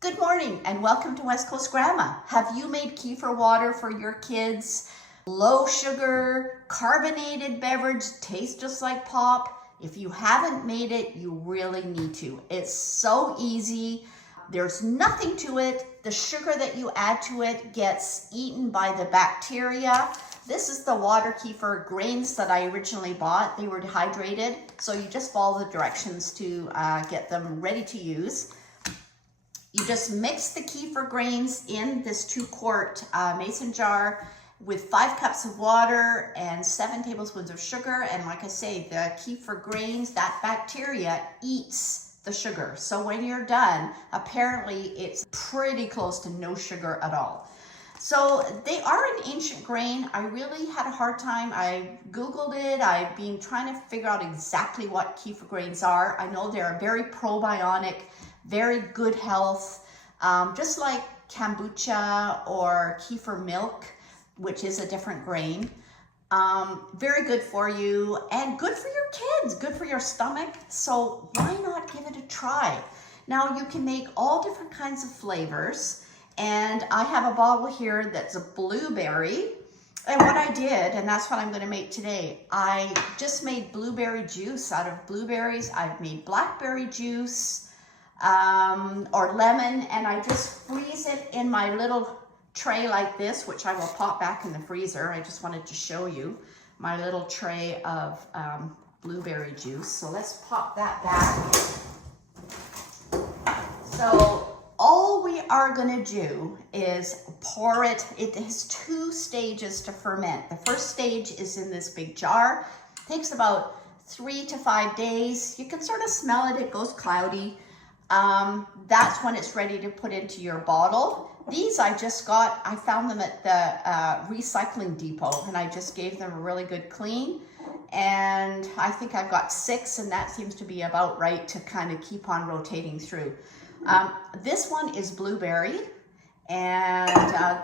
Good morning and welcome to West Coast Grandma. Have you made kefir water for your kids? Low sugar, carbonated beverage, tastes just like pop. If you haven't made it, you really need to. It's so easy. There's nothing to it. The sugar that you add to it gets eaten by the bacteria. This is the water kefir grains that I originally bought. They were dehydrated, so you just follow the directions to get them ready to use. You just mix the kefir grains in this 2-quart mason jar with 5 cups of water and 7 tablespoons of sugar. And like I say, the kefir grains, that bacteria eats the sugar. So when you're done, apparently it's pretty close to no sugar at all. So they are an ancient grain. I really had a hard time. I Googled it. I've been trying to figure out exactly what kefir grains are. I know they're very probiotic, very good health, just like kombucha or kefir milk, which is a different grain. Very good for you and good for your kids, good for your stomach. So why not give it a try? Now you can make all different kinds of flavors. And I have a bottle here that's a blueberry. And what I did, and that's what I'm going to make today, I just made blueberry juice out of blueberries. I've made blackberry juice or lemon, and I just freeze it in my little tray like this, which I will pop back in the freezer. I just wanted to show you my little tray of blueberry juice. So let's pop that back. So all we are going to do is pour it. It has 2 stages to ferment. The first stage is in this big jar. It takes about 3 to 5 days. You can sort of smell it. It goes cloudy. That's when it's ready to put into your bottle. These I just got. I found them at the recycling depot, and I just gave them a really good clean. And I think I've got 6, and that seems to be about right to kind of keep on rotating through. This one is blueberry, and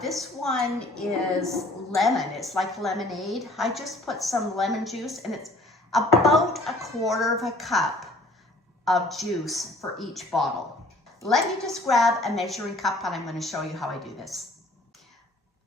this one is lemon. It's like lemonade. I just put some lemon juice, and it's about 1/4 cup of juice for each bottle. Let me just grab a measuring cup, and I'm going to show you how I do this.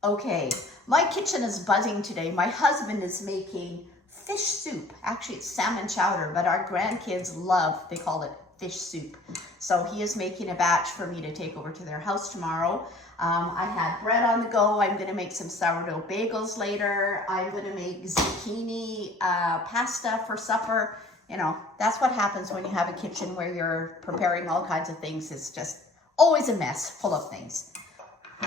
Okay, my kitchen is buzzing today. My husband is making fish soup. Actually, it's salmon chowder, but our grandkids love, they call it fish soup. So he is making a batch for me to take over to their house tomorrow. I had bread on the go. I'm going to make some sourdough bagels later. I'm going to make zucchini pasta for supper. You know, that's what happens when you have a kitchen where you're preparing all kinds of things. It's just always a mess full of things.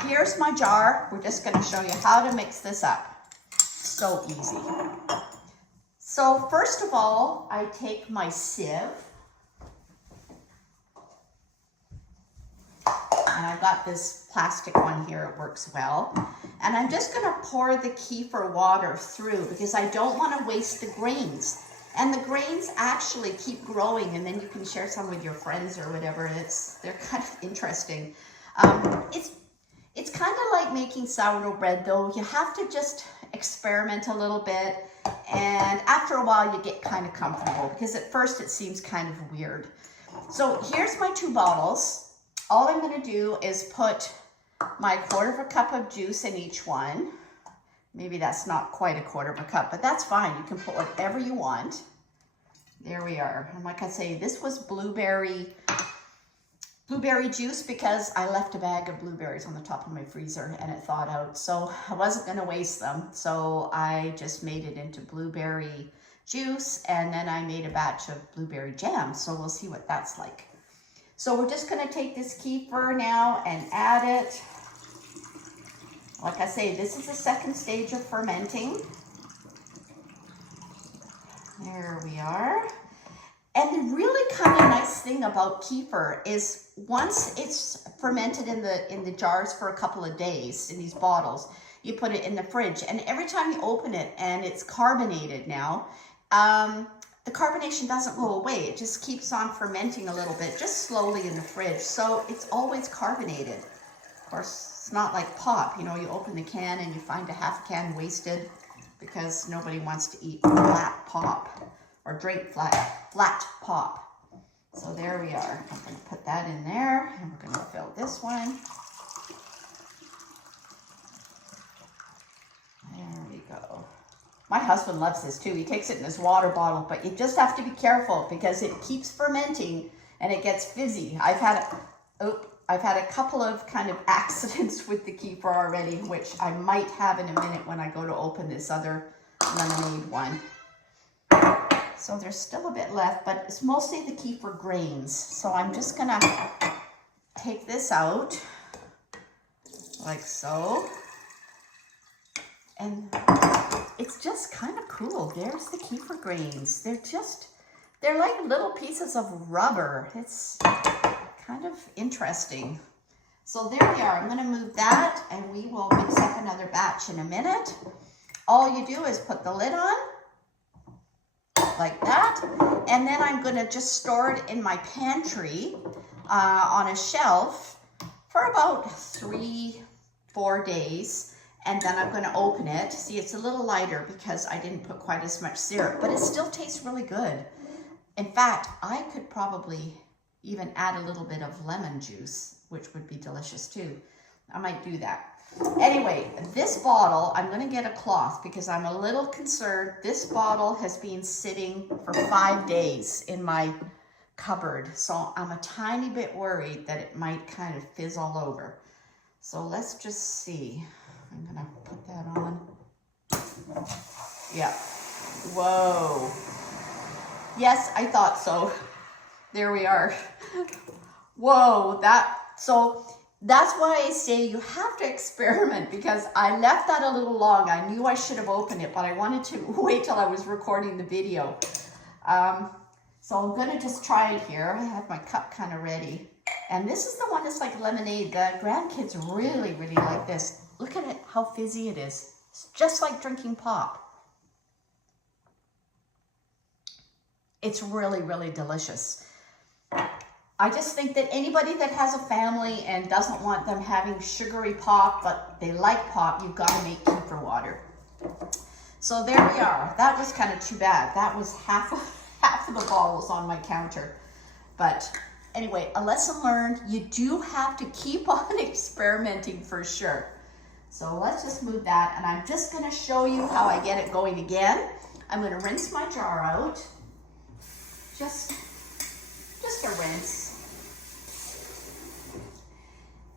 Here's my jar. We're just going to show you how to mix this up. So easy. So first of all, I take my sieve. And I've got this plastic one here, it works well. And I'm just gonna pour the kefir water through because I don't wanna waste the grains. And the grains actually keep growing, and then you can share some with your friends or whatever. They're kind of interesting. It's kind of like making sourdough bread though. You have to just experiment a little bit. And after a while you get kind of comfortable because at first it seems kind of weird. So here's my 2 bottles. All I'm going to do is put my 1/4 cup of juice in each one. Maybe that's not quite 1/4 cup, but that's fine. You can put whatever you want. There we are. And like I say, this was blueberry juice because I left a bag of blueberries on the top of my freezer and it thawed out. So I wasn't going to waste them. So I just made it into blueberry juice, and then I made a batch of blueberry jam. So we'll see what that's like. So we're just going to take this kefir now and add it. Like I say, this is the 2nd stage of fermenting. There we are. And the really kind of nice thing about kefir is once it's fermented in the jars for a couple of days in these bottles, you put it in the fridge, and every time you open it, and it's carbonated now, the carbonation doesn't go away. It just keeps on fermenting a little bit, just slowly in the fridge. So it's always carbonated. Of course, it's not like pop. You know, you open the can and you find a half can wasted because nobody wants to eat flat pop or drink flat pop. So there we are. I'm going to put that in there, and we're going to fill this one. There we go. My husband loves this too. He takes it in his water bottle, but you just have to be careful because it keeps fermenting and it gets fizzy. I've had a couple of kind of accidents with the kefir already, which I might have in a minute when I go to open this other lemonade one. So there's still a bit left, but it's mostly the kefir grains. So I'm just gonna take this out like so. And it's just kind of cool. There's the kefir grains. They're like little pieces of rubber. It's kind of interesting. So there we are. I'm going to move that and we will mix up another batch in a minute. All you do is put the lid on like that. And then I'm going to just store it in my pantry on a shelf for about 3-4 days. And then I'm going to open it. See, it's a little lighter because I didn't put quite as much syrup, but it still tastes really good. In fact, I could probably even add a little bit of lemon juice, which would be delicious too. I might do that. Anyway, this bottle, I'm going to get a cloth because I'm a little concerned. This bottle has been sitting for 5 days in my cupboard. So I'm a tiny bit worried that it might kind of fizz all over. So let's just see. I'm gonna put that on. Yeah. Whoa. Yes, I thought so. There we are. Whoa, so that's why I say you have to experiment, because I left that a little long. I knew I should have opened it, but I wanted to wait till I was recording the video. So I'm gonna just try it here. I have my cup kind of ready. And this is the one that's like lemonade. The grandkids really, really like this. Look at it, how fizzy it is. It's just like drinking pop. It's really, really delicious. I just think that anybody that has a family and doesn't want them having sugary pop, but they like pop, you've got to make kefir water. So there we are. That was kind of too bad. That was half of the bottles on my counter. But anyway, a lesson learned. You do have to keep on experimenting for sure. So let's just move that, and I'm just going to show you how I get it going again. I'm going to rinse my jar out. Just a rinse.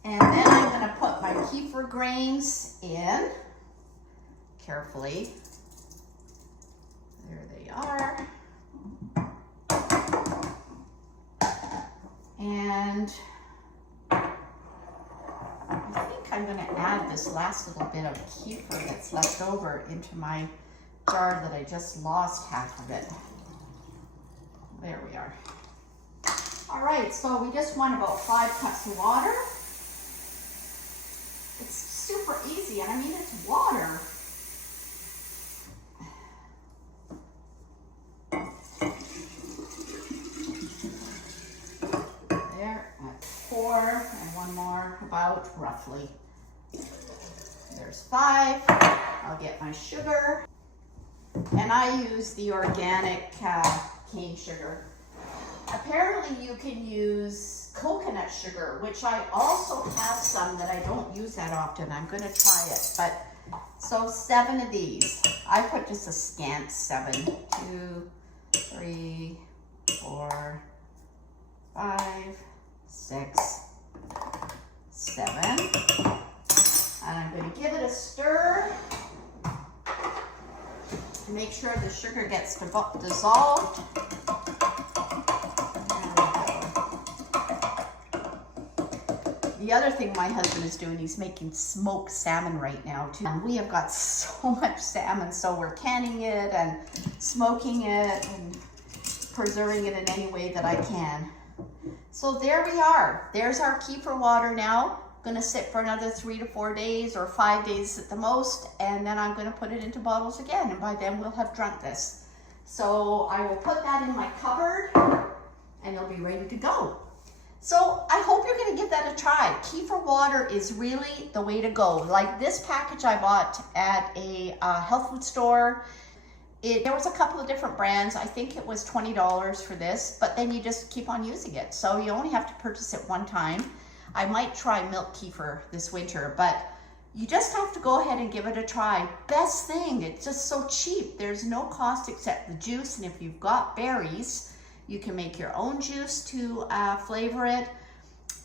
And then I'm going to put my kefir grains in carefully. There they are. And I think I'm going to add this last little bit of kefir that's left over into my jar that I just lost half of it. There we are. All right, so we just want about 5 cups of water. It's super easy, and I mean, it's water. There, that's 4, and one more, about roughly. There's 5. I'll get my sugar, and I use the organic cane sugar. Apparently you can use coconut sugar, which I also have some that I don't use that often. I'm going to try it. But so 7 of these. I put just a scant 7. 2, 3, 4, 5, 6, 7. And I'm going to give it a stir to make sure the sugar gets dissolved. The other thing my husband is doing, he's making smoked salmon right now too. And we have got so much salmon, so we're canning it and smoking it and preserving it in any way that I can. So there we are. There's our kefir water now. Going to sit for another 3 to 4 days or 5 days at the most, and then I'm going to put it into bottles again, and by then we'll have drunk this. So I will put that in my cupboard and it'll be ready to go. So I hope you're going to give that a try. Kefir water is really the way to go. Like this package I bought at a health food store. There was a couple of different brands. I think it was $20 for this, but then you just keep on using it. So you only have to purchase it one time. I might try milk kefir this winter, but you just have to go ahead and give it a try. Best thing, it's just so cheap. There's no cost except the juice, and if you've got berries, you can make your own juice to flavor it.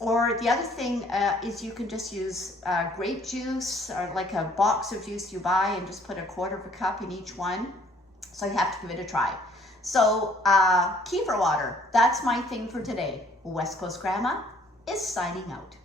Or the other thing is you can just use grape juice, or like a box of juice you buy, and just put 1/4 cup in each one. So you have to give it a try. So kefir water, that's my thing for today. West Coast Grandma is signing out.